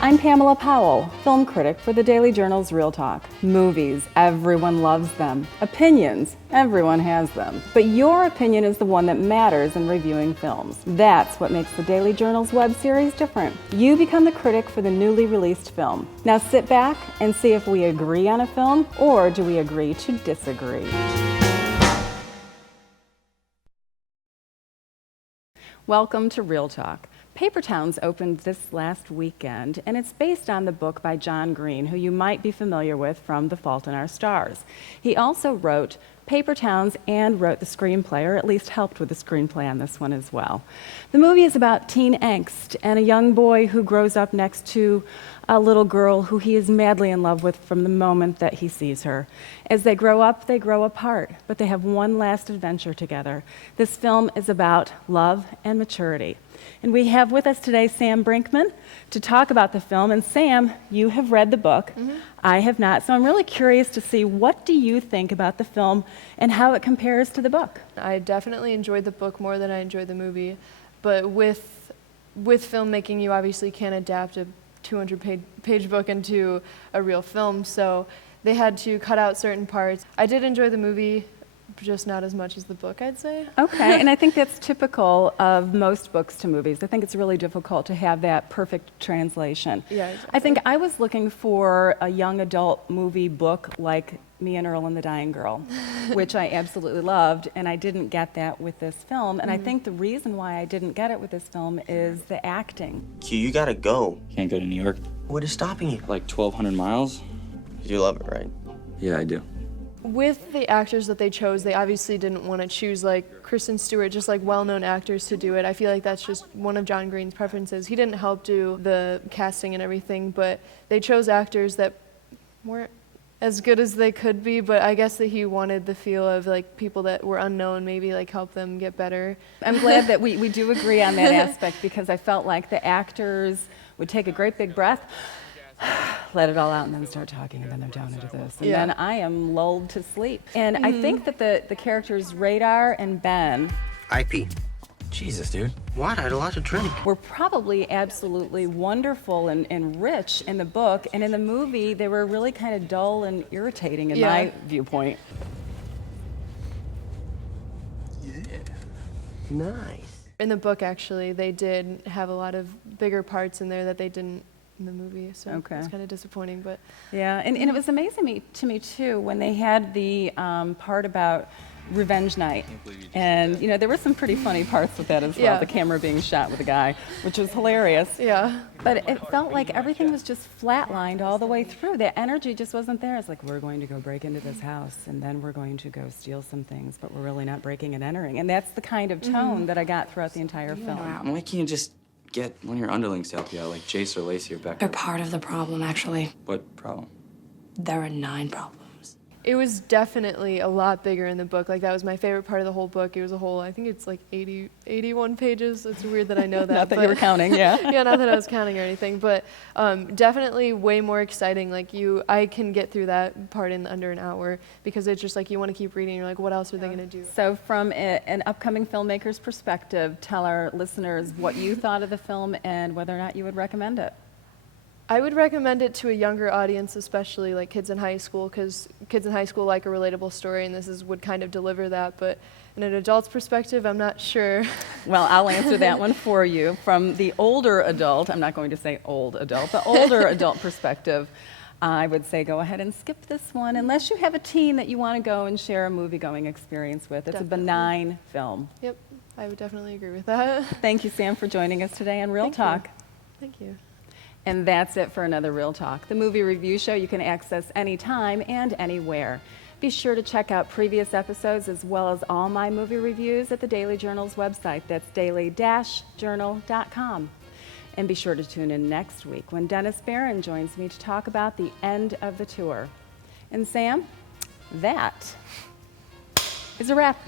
I'm Pamela Powell, film critic for the Daily Journal's Real Talk. Movies, everyone loves them. Opinions, everyone has them. But your opinion is the one that matters in reviewing films. That's what makes the Daily Journal's web series different. You become the critic for the newly released film. Now sit back and see if we agree on a film, or do we agree to disagree? Welcome to Real Talk. Paper Towns opened this last weekend, and it's based on the book by John Green, who you might be familiar with from The Fault in Our Stars. He also wrote Paper Towns and wrote the screenplay, or at least helped with the screenplay on this one as well. The movie is about teen angst and a young boy who grows up next to a little girl who he is madly in love with from the moment that he sees her. As they grow up, they grow apart, but they have one last adventure together. This film is about love and maturity. And we have with us today Sam Brinkman to talk about the film. And Sam, you have read the book. I have not, so I'm really curious to see, what do you think about the film and how it compares to the book? I definitely enjoyed the book more than I enjoyed the movie, but with filmmaking, you obviously can't adapt a 200-page book into a real film, so they had to cut out certain parts. I did enjoy the movie, just not as much as the book, I'd say. Okay, and I think that's typical of most books to movies. I think it's really difficult to have that perfect translation. Yeah, exactly. I think I was looking for a young adult movie book like Me and Earl and the Dying Girl, which I absolutely loved, and I didn't get that with this film. And I think the reason why I didn't get it with this film is the acting. Q, you gotta go. Can't go to New York. What is stopping you? Like 1,200 miles? You love it, right? Yeah, I do. With the actors that they chose, they obviously didn't want to choose like Kristen Stewart, just like well-known actors to do it. I feel like that's just one of John Green's preferences. He didn't help do the casting and everything, but they chose actors that weren't as good as they could be, but I guess that he wanted the feel of like people that were unknown, maybe like help them get better. I'm glad that we do agree on that aspect, because I felt like the actors would take a great big breath, let it all out, and then start talking, and then they're down into this. And then I am lulled to sleep. And I think that the characters Radar and Ben IP. Jesus, dude. What? I had a lot to drink. were probably absolutely wonderful and rich in the book, and in the movie they were really kind of dull and irritating in my viewpoint. Yeah. Nice. In the book, actually, they did have a lot of bigger parts in there that they didn't in the movie, so it's kind of disappointing. But yeah, and it was amazing to me too when they had the part about Revenge Night, and you know, there were some pretty funny parts with that as well. The camera being shot with a guy, which was hilarious. Yeah. But it felt like everything was just flatlined all the way through. The energy just wasn't there. It's like, we're going to go break into this house, and then we're going to go steal some things, but we're really not breaking and entering. And that's the kind of tone that I got throughout the entire film. Why can't you just get one of your underlings to help you out, like Jace or Lacey or Becca? They're part of the problem, actually. What problem? There are 9 problems. It was definitely a lot bigger in the book. Like, that was my favorite part of the whole book. It was a whole, I think it's like 81 pages. It's weird that I know that. Not that you were counting, yeah. Yeah, not that I was counting or anything, but definitely way more exciting. Like, I can get through that part in under an hour, because it's just like you want to keep reading. You're like, what else are they going to do? So from an upcoming filmmaker's perspective, tell our listeners what you thought of the film and whether or not you would recommend it. I would recommend it to a younger audience, especially like kids in high school, because kids in high school like a relatable story, and would kind of deliver that. But in an adult's perspective, I'm not sure. Well, I'll answer that one for you. From the older adult, I'm not going to say old adult, the older adult perspective, I would say go ahead and skip this one, unless you have a teen that you want to go and share a movie-going experience with. It's a benign film. Yep, I would definitely agree with that. Thank you, Sam, for joining us today on Real Talk. Thank you. And that's it for another Real Talk, the movie review show you can access anytime and anywhere. Be sure to check out previous episodes as well as all my movie reviews at the Daily Journal's website. That's daily-journal.com. And be sure to tune in next week when Dennis Barron joins me to talk about the end of the tour. And Sam, that is a wrap.